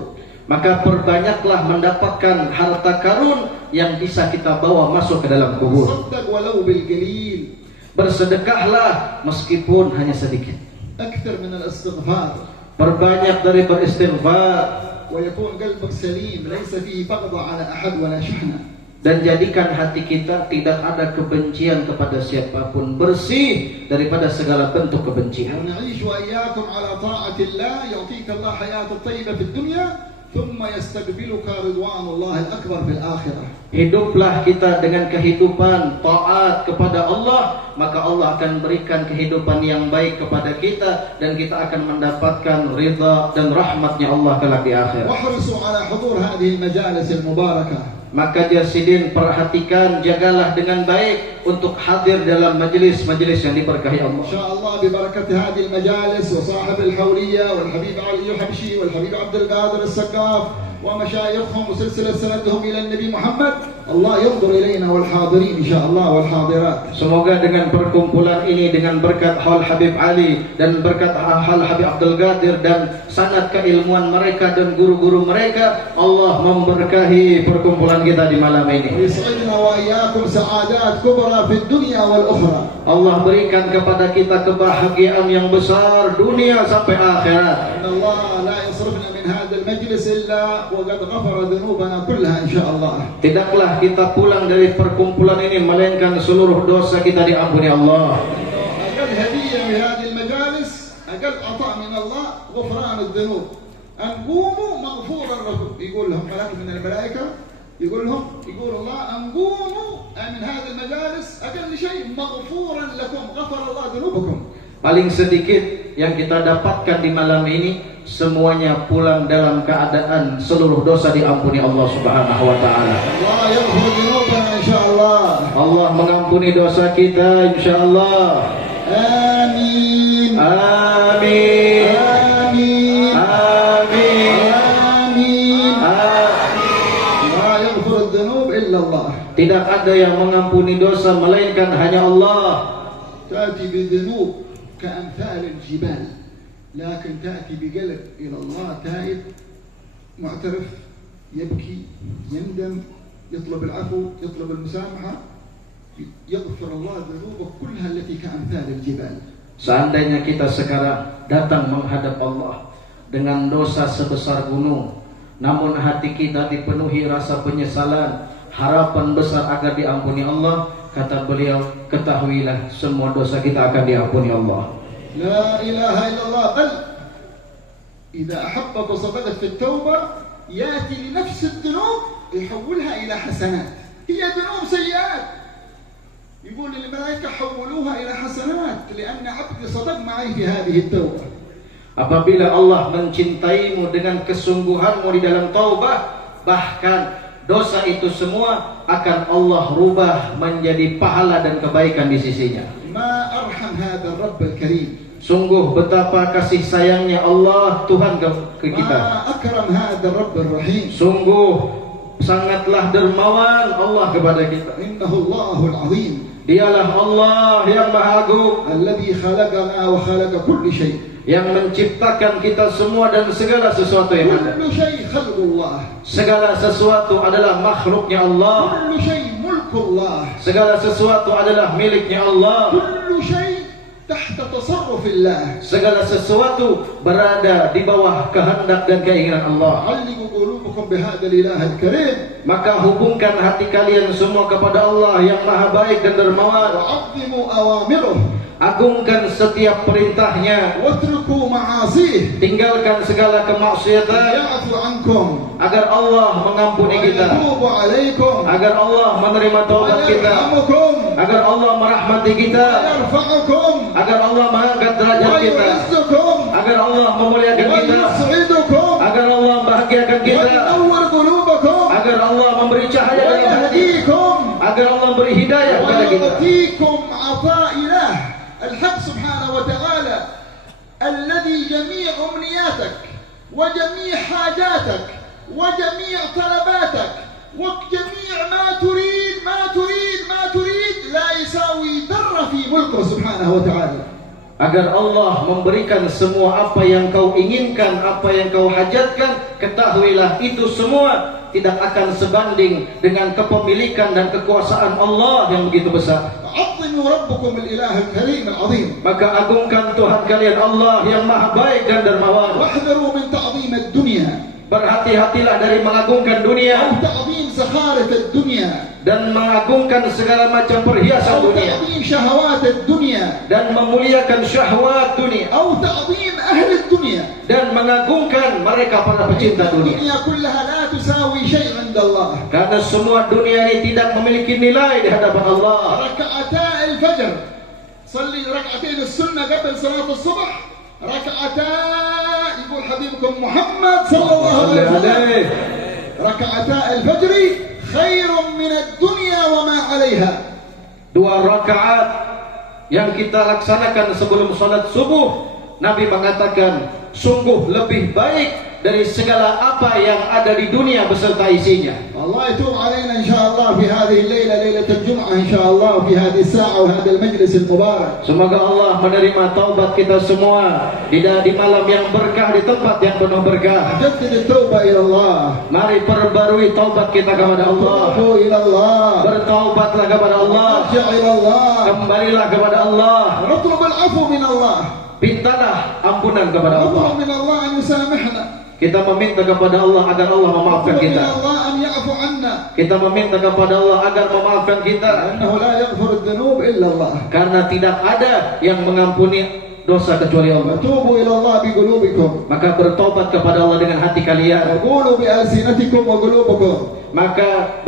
Maka perbanyaklah mendapatkan harta karun yang bisa kita bawa masuk ke dalam kubur. صدق ولو بالقليل. Bersedekahlah meskipun hanya sedikit. أكثر من الاستغفار. Perbanyak dari beristighfar. ويكون قلبك سليم ليس فيه بغض على أحد ولا شحنة. dan jadikan hati kita tidak ada kebencian kepada siapapun, bersih daripada segala bentuk kebencian. ونعيش وإياكم على طاعة الله يعطيك الله حياة طيبة في الدنيا ثم يستقبلك رضوان الله الأكبر في الآخرة. Hiduplah kita dengan kehidupan taat kepada Allah, maka Allah akan berikan kehidupan yang baik kepada kita dan kita akan mendapatkan ridha dan rahmatnya Allah kelak di akhirat. واحرصوا على حضور هذه المجالس المباركة. Maka Jasidin, perhatikan, jagalah dengan baik untuk hadir dalam majelis-majelis yang diberkahi Allah. إن شاء الله ببركة هذه المجالس وصاحب الحولية والحبيب علي الحبشي والحبيب عبد القادر السقاف ومشايخهم وسلسلة سندهم إلى النبي محمد الله ينظر إلينا والحاضرين إن شاء الله والحاضرات. Semoga dengan perkumpulan ini, dengan berkat Hal Habib Ali dan berkat Hal Habib Abdul Qadir dan sanad keilmuan mereka dan guru-guru mereka, Allah memberkahi perkumpulan kita di malam ini. ويسعدنا وإياكم سعادات كبرى في الدنيا والأخرى. Allah berikan kepada kita kebahagiaan yang besar dunia sampai akhirat. إن الله لا يصرفنا من هذا المجلس إلا وقد غفر ذنوبنا كلها إن شاء الله. Tidaklah kita pulang dari perkumpulan ini melainkan seluruh dosa kita diampuni Allah. أقل هدية في هذه المجالس، أقل عطاء من الله غفران الذنوب. أن قوموا مغفورا لكم، يقول لهم ملك من الملائكة، يقول الله أن قوموا من هذه المجالس أقل شيء مغفورا لكم، غفر الله ذنوبكم. Paling sedikit yang kita dapatkan di malam ini, semuanya pulang dalam keadaan seluruh dosa diampuni Allah Subhanahu wa taala. الله يغفر ذنوبنا إن شاء الله. Allah mengampuni dosa kita insyaallah. آمين Amin. آمين Amin. آمين. لا يغفر الذنوب إلا الله. Tidak ada yang mengampuni dosa melainkan hanya Allah. تأتي بذنوب كأمثال الجبال، لكن تأتي بقلب إلى الله تائب معترف يبكي يندم يطلب العفو يطلب المسامحة، يغفر الله ذنوبك كلها التي كأمثال الجبال. Seandainya kita sekarang datang menghadap Allah dengan dosa sebesar gunung, namun hati kita dipenuhi rasa penyesalan, harapan besar agar diampuni Allah, kata beliau, ketahuilah semua dosa kita akan diampuni Allah. لا إله إلا الله. بل إذا أحبك وصدقت في التوبة يأتي لنفس الذنوب يحولها إلى حسنات، هي ذنوب سيئات، يقول للملائكة حولوها إلى حسنات لأن عبدي صدق معي في هذه التوبة. Apabila Allah mencintaimu dengan kesungguhanmu di dalam taubah, bahkan dosa itu semua akan Allah rubah menjadi pahala dan kebaikan di sisinya. ما أرحم هذا الرب الكريم. Sungguh betapa kasih sayangnya Allah Tuhan ke kita. ما أكرم هذا الرب الرحيم. Sungguh sangatlah dermawan Allah kepada kita. إنه الله العظيم. Dialah Allah yang Maha Agung, الذي خلقنا وخلق كل شيء. yang menciptakan kita semua dan segala sesuatu yang ada. كل شيء خلق الله. Segala sesuatu adalah makhluknya Allah. كل شيء ملك الله. Segala sesuatu adalah miliknya Allah. كل شيء تحت تصرف الله. Segala sesuatu berada di bawah kehendak dan keinginan Allah. علقوا قلوبكم بهذا الإله الكريم. Maka hubungkan hati kalian semua kepada Allah yang Maha Baik dan Dermawan. وعظموا أوامره. Agungkan setiap perintahnya, واتركوا معاصيه. tinggalkan segala kemaksiatan, يعفو عنكم. agar Allah mengampuni kita, ويتوب عليكم. agar Allah menerima taubat kita, ويرحمكم. agar Allah merahmati kita, ويرفعكم. agar Allah mengangkat derajat kita, ويعزكم. agar Allah memuliakan kita, ويسعدكم. agar Allah membahagiakan kita, وينور قلوبكم. agar Allah memberi cahaya dalam hati, ويهديكم. agar Allah beri hidayah kepada kita. ويعطيكم عطاء إله الحق سبحانه وتعالى الذي جميع أمنياتك وجميع حاجاتك وجميع طلباتك وجميع ما تريد لا يساوي ذرة في ملكه سبحانه وتعالى. Agar Allah memberikan semua apa yang kau inginkan, apa yang kau hajatkan, ketahuilah itu semua tidak akan sebanding dengan kepemilikan dan kekuasaan Allah yang begitu besar. عظموا ربكم الإله الكريم العظيم. Maka agungkan Tuhan kalian Allah yang Maha Baik dan Dermawan. واحذروا من تعظيم الدنيا. Berhati-hatilah dari mengagungkan أو dunia تعظيم زخارف الدنيا dan mengagungkan segala macam perhiasan أو dunia تعظيم شهوات الدنيا dan memuliakan syahwat dunia أو تعظيم أهل الدنيا. dan mengagungkan mereka para pecinta dunia. الدنيا كلها لا تساوي شيء عند الله. Karena semua dunia ini tidak memiliki nilai di hadapan Allah. ركعتا الفجر صلي ركعتين السنة قبل صلاة الصبح، ركعتا يقول حبيبكم محمد صلى الله عليه وسلم ركعتا الفجر خير من الدنيا وما عليها. 2 rakaat yang kita laksanakan sebelum salat subuh, Nabi mengatakan sungguh lebih baik dari segala apa yang ada di dunia beserta isinya. الله يتوب علينا إن شاء الله في هذه الليلة، ليلة الجمعة إن شاء الله، في هذه الساعة وهذا المجلس المبارك. Semoga Allah menerima taubat kita semua di malam yang berkah, di tempat yang penuh berkah. جدد التوبة إلى الله. Mari perbarui taubat kita kepada Allah. توبوا إلى الله. Bertaubatlah kepada Allah. ارجع إلى الله. Kembalilah kepada Allah. نطلب العفو من الله. Mintalah ampunan kepada Allah. نطلب من الله أن يسامحنا. Kita meminta kepada Allah agar Allah memaafkan نطلب من kita. الله أن يعفو عنا. Kita meminta kepada Allah agar memaafkan kita. لأنه لا يغفر الذنوب إلا الله. Karena tidak ada yang mengampuni dosa kecuali Allah. وتوبوا إلى الله بقلوبكم. Maka bertobat kepada Allah dengan hati kalian. وقولوا بألسنتكم وقلوبكم. Maka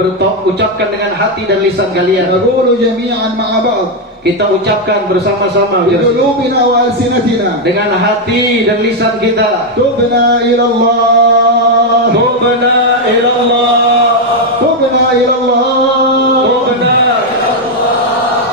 ucapkan dengan hati dan lisan kalian. نقول جميعا مع بعض. Kita ucapkan bersama-sama بقلوبنا وألسنتنا. dengan hati dan lisan kita. تبنا إلى الله. Tubna ila Allah. تبنا إلى الله. Tubna.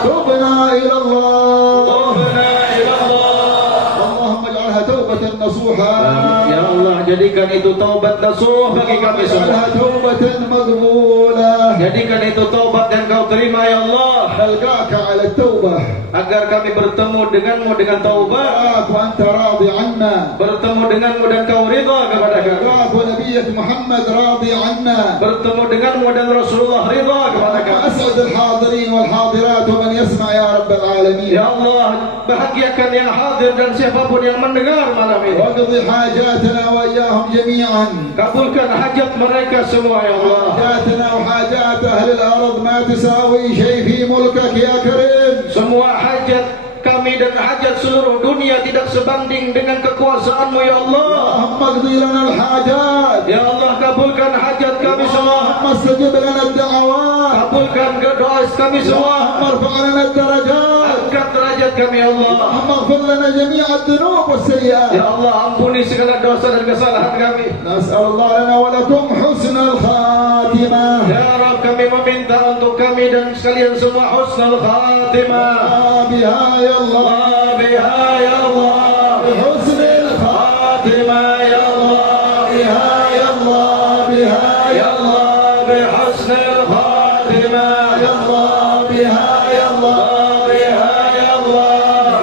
تبنا إلى الله. Tubna ila Allah. اللهم اجعلها توبة نصوحا. Ya Allah, jadikan itu taubat nasuh bagi kami semua. اجعلها توبة مقبولة. Jadikan itu taubat yang kau terima ya Allah. نلقاك على التوبة. Agar kami bertemu denganmu dengan taubat. نلقاك وأنت راضي عنا. Bertemu denganmu dan kau ridha kepada kami. نلقاك ونبيك محمد راضي عنا. Bertemu denganmu dan Rasulullah ridha kepada kami. أسعد الحاضرين والحاضرات ومن يسمع يا رب العالمين. Ya Allah, bahagiakan yang hadir dan siapapun yang mendengar malam ini. واقض حاجاتنا وإياهم جميعا. Kabulkan hajat mereka semua ya Allah. حاجاتنا وحاجات أهل الأرض ما تساوي شيء في ملكك يا كريم. Semua hajat kami dan hajat seluruh dunia tidak sebanding dengan kekuasaanmu ya Allah. اللهم اقضي لنا الحاجات. Ya Allah, kabulkan hajat kami semua. اللهم استجب لنا الدعوات. Kabulkan doa kami semua. اللهم ارفع لنا الدرجات. Angkat derajat kami ya Allah. اللهم اغفر لنا جميع الذنوب والسيئات. Ya Allah, ampuni segala dosa dan kesalahan kami. نسأل الله لنا ولكم حسن الخاتمة. Ya Rabb, kami meminta untuk kami dan sekalian semua husnul khatimah. بها يا الله. Biha ya Allah. بحسن الخاتمة Ya Allah. بها يا الله. بها Ya Allah, bihusnil khatimah. يا الله. بها يا الله. Biha ya Allah.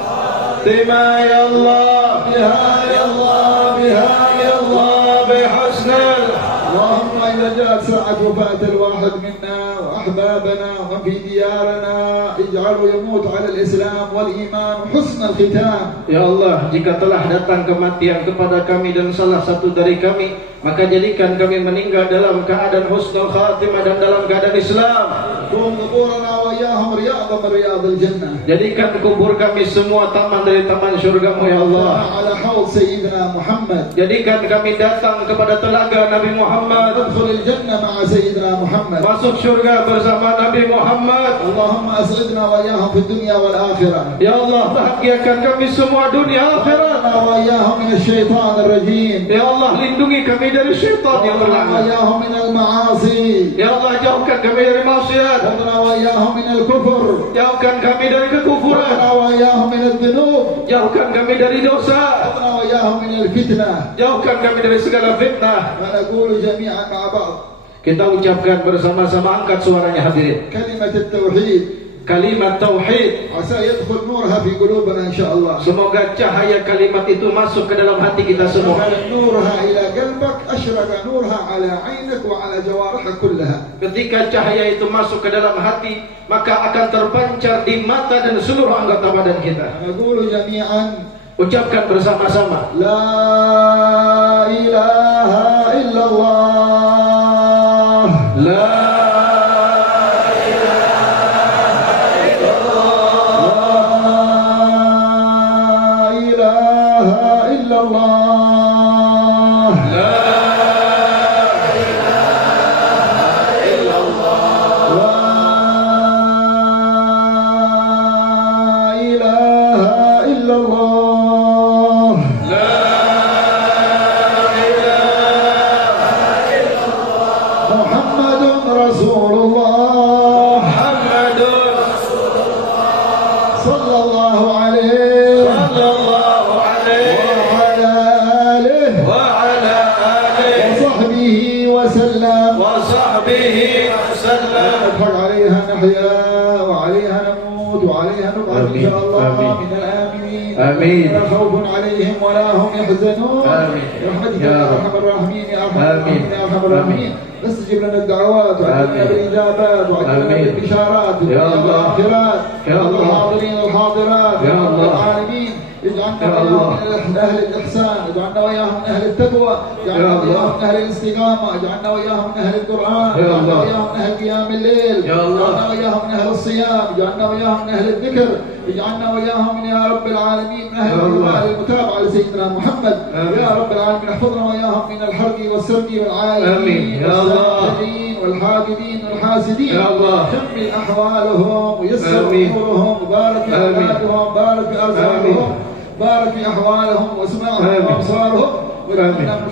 Khatimah ya Allah. بها يا الله. بها يا الله. Bihusnil. اللهم إذا جاءت ساعة وفاة الواحد منا وأحبابنا ومن في ديارنا اجعله يموت على الإسلام والإيمان وحسن الختام. Ya Allah, jika telah datang kematian kepada kami dan salah satu dari kami, maka jadikan kami meninggal dalam keadaan husnul khatimah dan dalam keadaan Islam. كن قبورنا وإياهم رياض من رياض الجنة. Jadikan kubur kami semua taman dari taman syurga-Mu ya Allah. على حوض سيدنا محمد. Jadikan kami datang kepada telaga Nabi Muhammad. ندخل الجنة مع سيدنا محمد. Masuk syurga bersama Nabi Muhammad. اللهم أسعدنا وإياهم في الدنيا والآخرة. Ya Allah, bahagiakan kami semua dunia akhirat. وإياهم من الشيطان الرجيم. Ya Allah, lindungi kami dari syaitan yang terlaknat. وإياهم من المعاصي. Ya Allah, jauhkan kami dari maksiat. وقنا وإياهم من الكفر. Jauhkan kami dari kekufuran. وقنا وإياهم من الذنوب. Jauhkan kami dari dosa. وقنا وإياهم من الفتنة. Jauhkan kami dari segala fitnah. ونقول جميعا مع بعض Kita ucapkan bersama-sama, angkat suaranya hadirin. كلمة التوحيد. Kalimat tauhid. عسى يدخل نورها في قلوبنا إن شاء الله. Semoga cahaya kalimat itu masuk ke dalam hati kita semua. وكان نورها إلى قلبك أشرق نورها على عينك وعلى جوارحك كلها. Ketika cahaya itu masuk ke dalam hati, maka akan terpancar di mata dan seluruh anggota badan kita. نقول جميعا Ucapkan bersama-sama. لا إله إلا الله لا إله إلا الله لا إله إلا الله لا إله إلا الله لا إله إلا الله محمد رسول الله محمد رسول الله صلى الله عليه صلى الله عليه وعلى آله وعلى آله وصحبه وسلم وصحبه وسلم نتفرج عليها نحيا وعليها نموت وعليها نبعث إن شاء الله آمين. من الآمنين آمين. لا خوف عليهم ولا هم يحزنون آمين. برحمتك يا يا رب. أرحم الراحمين يا أرحم آمين. الراحمين يا أرحم الراحمين استجب لنا الدعوات وعجلنا آمين. بالإجابات وعجلنا آمين. بالبشارات يا الله. والآخرات يا الله. الحاضرين الحاضرات يا رب الله. العالمين اجعلنا يا وإياهم الله. من أهل الإحسان اجعلنا وإياهم من أهل التقوى اجعلنا يا الله. وإياهم من أهل الاستقامة اجعلنا وإياهم من أهل القرآن يا اجعلنا الله. وإياهم من أهل قيام الليل يا الله. اجعلنا وإياهم من أهل الصيام اجعلنا وإياهم من أهل الذكر اجعلنا وإياهم من يا رب العالمين من أهل يا الله. المتابعة لسيدنا محمد آمين. يا رب العالمين احفظنا وإياهم من الحرق والسرق والعالمين آمين. يا الله. والساجدين والحاقدين والحاسدين يا الله. كمل أحوالهم ويسر آمين. أمورهم وبارك في آمين. أولادهم بارك في أرزاقهم بارك في أحوالهم واسماعهم آمين. وأبصارهم واجعلنا آمين. من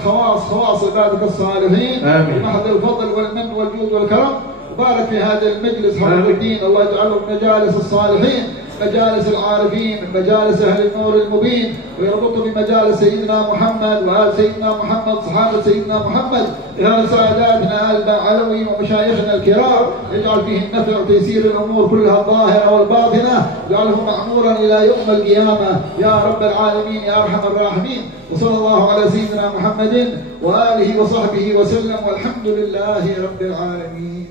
خواص عبادك الصالحين آمين. بمحض الفضل والمن والجود والكرم وبارك في هذا المجلس حفظ آمين. الدين الله يجعله من مجالس الصالحين مجالس العارفين من مجالس أهل النور المبين ويربط بمجالس سيدنا محمد وآل سيدنا محمد صحابة سيدنا محمد يا ساداتنا آل علوي ومشايخنا الكرام يجعل فيه النفع وتيسير الأمور كلها الظاهرة والباطنة يجعله معمورا إلى يوم القيامة يا رب العالمين يا أرحم الراحمين وصلى الله على سيدنا محمد وآله وصحبه وسلم والحمد لله رب العالمين.